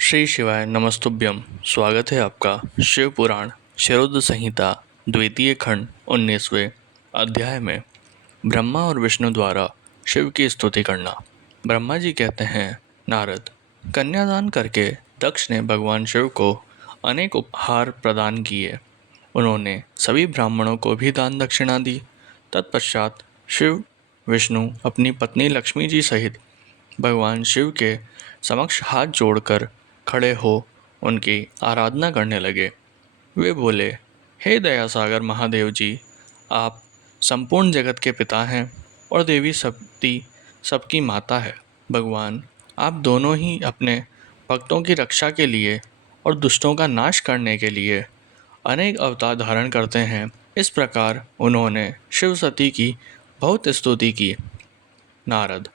श्री शिवाय नमस्तुभ्यम। स्वागत है आपका शिव पुराण शरद संहिता द्वितीय खंड 19वें अध्याय में ब्रह्मा और विष्णु द्वारा शिव की स्तुति करना। ब्रह्मा जी कहते हैं, नारद, कन्यादान करके दक्ष ने भगवान शिव को अनेक उपहार प्रदान किए। उन्होंने सभी ब्राह्मणों को भी दान दक्षिणा दी। तत्पश्चात शिव विष्णु अपनी पत्नी लक्ष्मी जी सहित भगवान शिव के समक्ष हाथ जोड़कर खड़े हो उनकी आराधना करने लगे। वे बोले, हे दया सागर महादेव जी, आप संपूर्ण जगत के पिता हैं और देवी सती सबकी माता है। भगवान, आप दोनों ही अपने भक्तों की रक्षा के लिए और दुष्टों का नाश करने के लिए अनेक अवतार धारण करते हैं। इस प्रकार उन्होंने शिव सती की बहुत स्तुति की। नारद,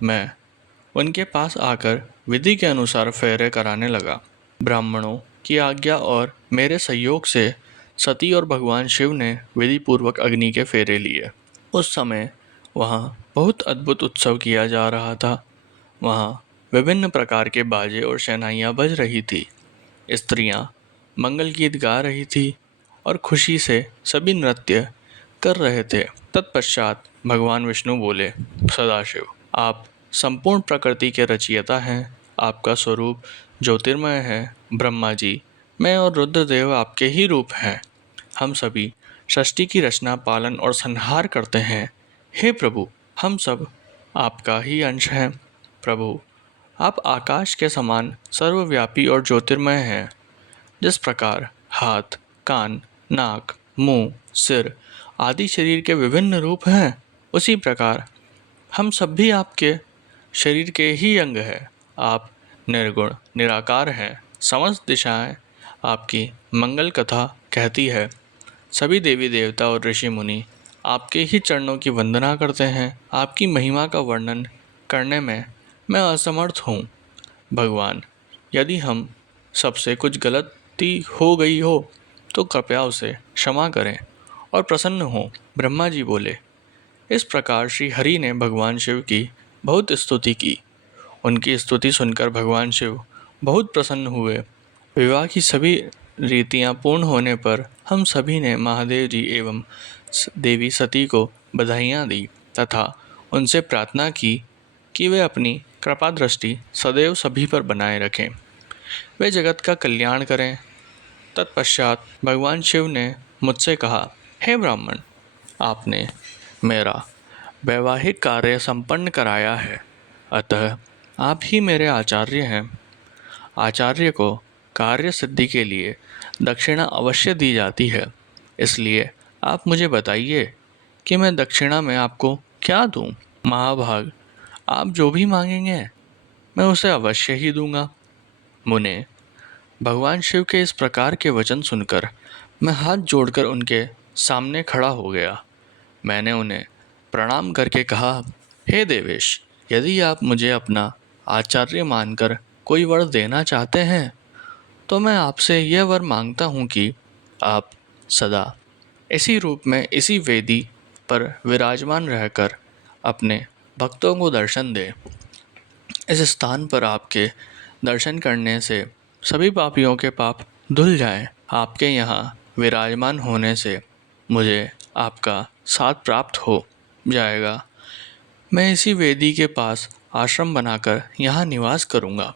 मैं उनके पास आकर विधि के अनुसार फेरे कराने लगा। ब्राह्मणों की आज्ञा और मेरे सहयोग से सती और भगवान शिव ने विधि पूर्वक अग्नि के फेरे लिए। उस समय वहाँ बहुत अद्भुत उत्सव किया जा रहा था। वहाँ विभिन्न प्रकार के बाजे और शहनाइयाँ बज रही थी। स्त्रियाँ मंगल गीत गा रही थी और खुशी से सभी नृत्य कर रहे थे। तत्पश्चात भगवान विष्णु बोले, सदाशिव, आप संपूर्ण प्रकृति के रचयिता हैं। आपका स्वरूप ज्योतिर्मय है। ब्रह्मा जी, मैं और रुद्रदेव आपके ही रूप हैं। हम सभी सृष्टि की रचना, पालन और संहार करते हैं। हे प्रभु, हम सब आपका ही अंश हैं। प्रभु, आप आकाश के समान सर्वव्यापी और ज्योतिर्मय हैं। जिस प्रकार हाथ, कान, नाक, मुंह, सिर आदि शरीर के विभिन्न रूप हैं, उसी प्रकार हम सब भी आपके शरीर के ही अंग हैं। आप निर्गुण निराकार हैं। समस्त दिशाएं आपकी मंगल कथा कहती है। सभी देवी देवता और ऋषि मुनि आपके ही चरणों की वंदना करते हैं। आपकी महिमा का वर्णन करने में मैं असमर्थ हूँ। भगवान, यदि हम सबसे कुछ गलती हो गई हो तो कृपया उसे क्षमा करें और प्रसन्न हों। ब्रह्मा जी बोले, इस प्रकार श्री हरि ने भगवान शिव की बहुत स्तुति की। उनकी स्तुति सुनकर भगवान शिव बहुत प्रसन्न हुए। विवाह की सभी रीतियां पूर्ण होने पर हम सभी ने महादेव जी एवं देवी सती को बधाइयाँ दी तथा उनसे प्रार्थना की कि वे अपनी कृपा दृष्टि सदैव सभी पर बनाए रखें, वे जगत का कल्याण करें। तत्पश्चात भगवान शिव ने मुझसे कहा, हे ब्राह्मण, आपने मेरा वैवाहिक कार्य संपन्न कराया है, अतः आप ही मेरे आचार्य हैं। आचार्य को कार्य सिद्धि के लिए दक्षिणा अवश्य दी जाती है। इसलिए आप मुझे बताइए कि मैं दक्षिणा में आपको क्या दूं। महाभाग, आप जो भी मांगेंगे मैं उसे अवश्य ही दूंगा। मुने, भगवान शिव के इस प्रकार के वचन सुनकर मैं हाथ जोड़कर उनके सामने खड़ा हो गया। मैंने उन्हें प्रणाम करके कहा, हे देवेश, यदि आप मुझे अपना आचार्य मानकर कोई वर देना चाहते हैं तो मैं आपसे यह वर मांगता हूँ कि आप सदा इसी रूप में इसी वेदी पर विराजमान रहकर अपने भक्तों को दर्शन दें। इस स्थान पर आपके दर्शन करने से सभी पापियों के पाप धुल जाएं। आपके यहाँ विराजमान होने से मुझे आपका साथ प्राप्त हो जाएगा। मैं इसी वेदी के पास आश्रम बनाकर यहाँ निवास करूँगा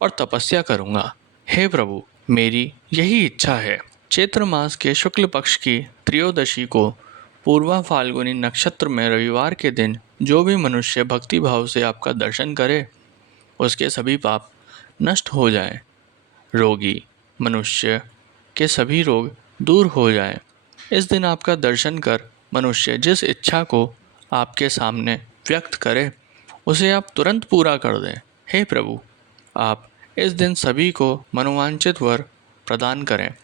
और तपस्या करूँगा। हे प्रभु, मेरी यही इच्छा है। चैत्र मास के शुक्ल पक्ष की त्रयोदशी को पूर्वा फाल्गुनी नक्षत्र में रविवार के दिन जो भी मनुष्य भक्ति भाव से आपका दर्शन करे, उसके सभी पाप नष्ट हो जाएं। रोगी मनुष्य के सभी रोग दूर हो जाएं। इस दिन आपका दर्शन कर मनुष्य जिस इच्छा को आपके सामने व्यक्त करे, उसे आप तुरंत पूरा कर दें। हे प्रभु, आप इस दिन सभी को मनोवांछित वर प्रदान करें।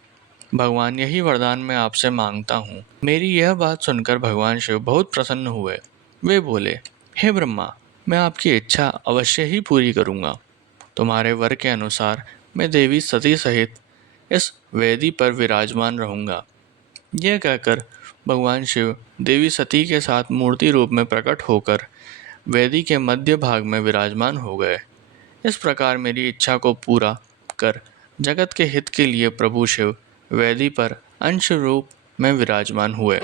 भगवान, यही वरदान मैं आपसे मांगता हूँ। मेरी यह बात सुनकर भगवान शिव बहुत प्रसन्न हुए। वे बोले, हे ब्रह्मा, मैं आपकी इच्छा अवश्य ही पूरी करूँगा। तुम्हारे वर के अनुसार मैं देवी सती सहित इस वेदी पर विराजमान रहूँगा। यह कहकर भगवान शिव देवी सती के साथ मूर्ति रूप में प्रकट होकर वेदी के मध्य भाग में विराजमान हो गए। इस प्रकार मेरी इच्छा को पूरा कर जगत के हित के लिए प्रभु शिव वेदी पर अंश रूप में विराजमान हुए।